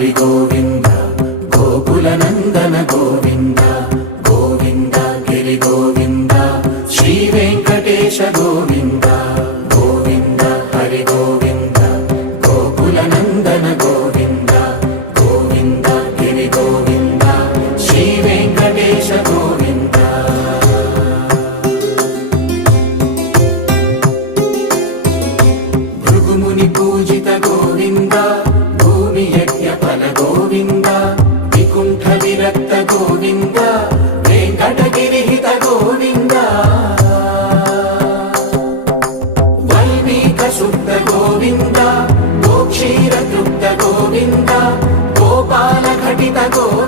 హరి గోవింద గోకుల నందన గోవింద గోవింద గిరి గోవింద శ్రీ వెంకటేశ గోవింద గోవింద హరి గోవింద గోకుల నందన గోవింద గోవింద గిరి గోవింద శ్రీ వెంకటేశ గోవింద భృగుముని పూజిత గోవింద భూమి యజ్ఞ ఫల గోవింద వికుంఠ విరక్త గోవింద వెంకటగిరిహిత గోవింద వల్మీక శుద్ధ గోవింద గోక్షీర తృప్త గోవింద గోపాల ఘటిత గోవింద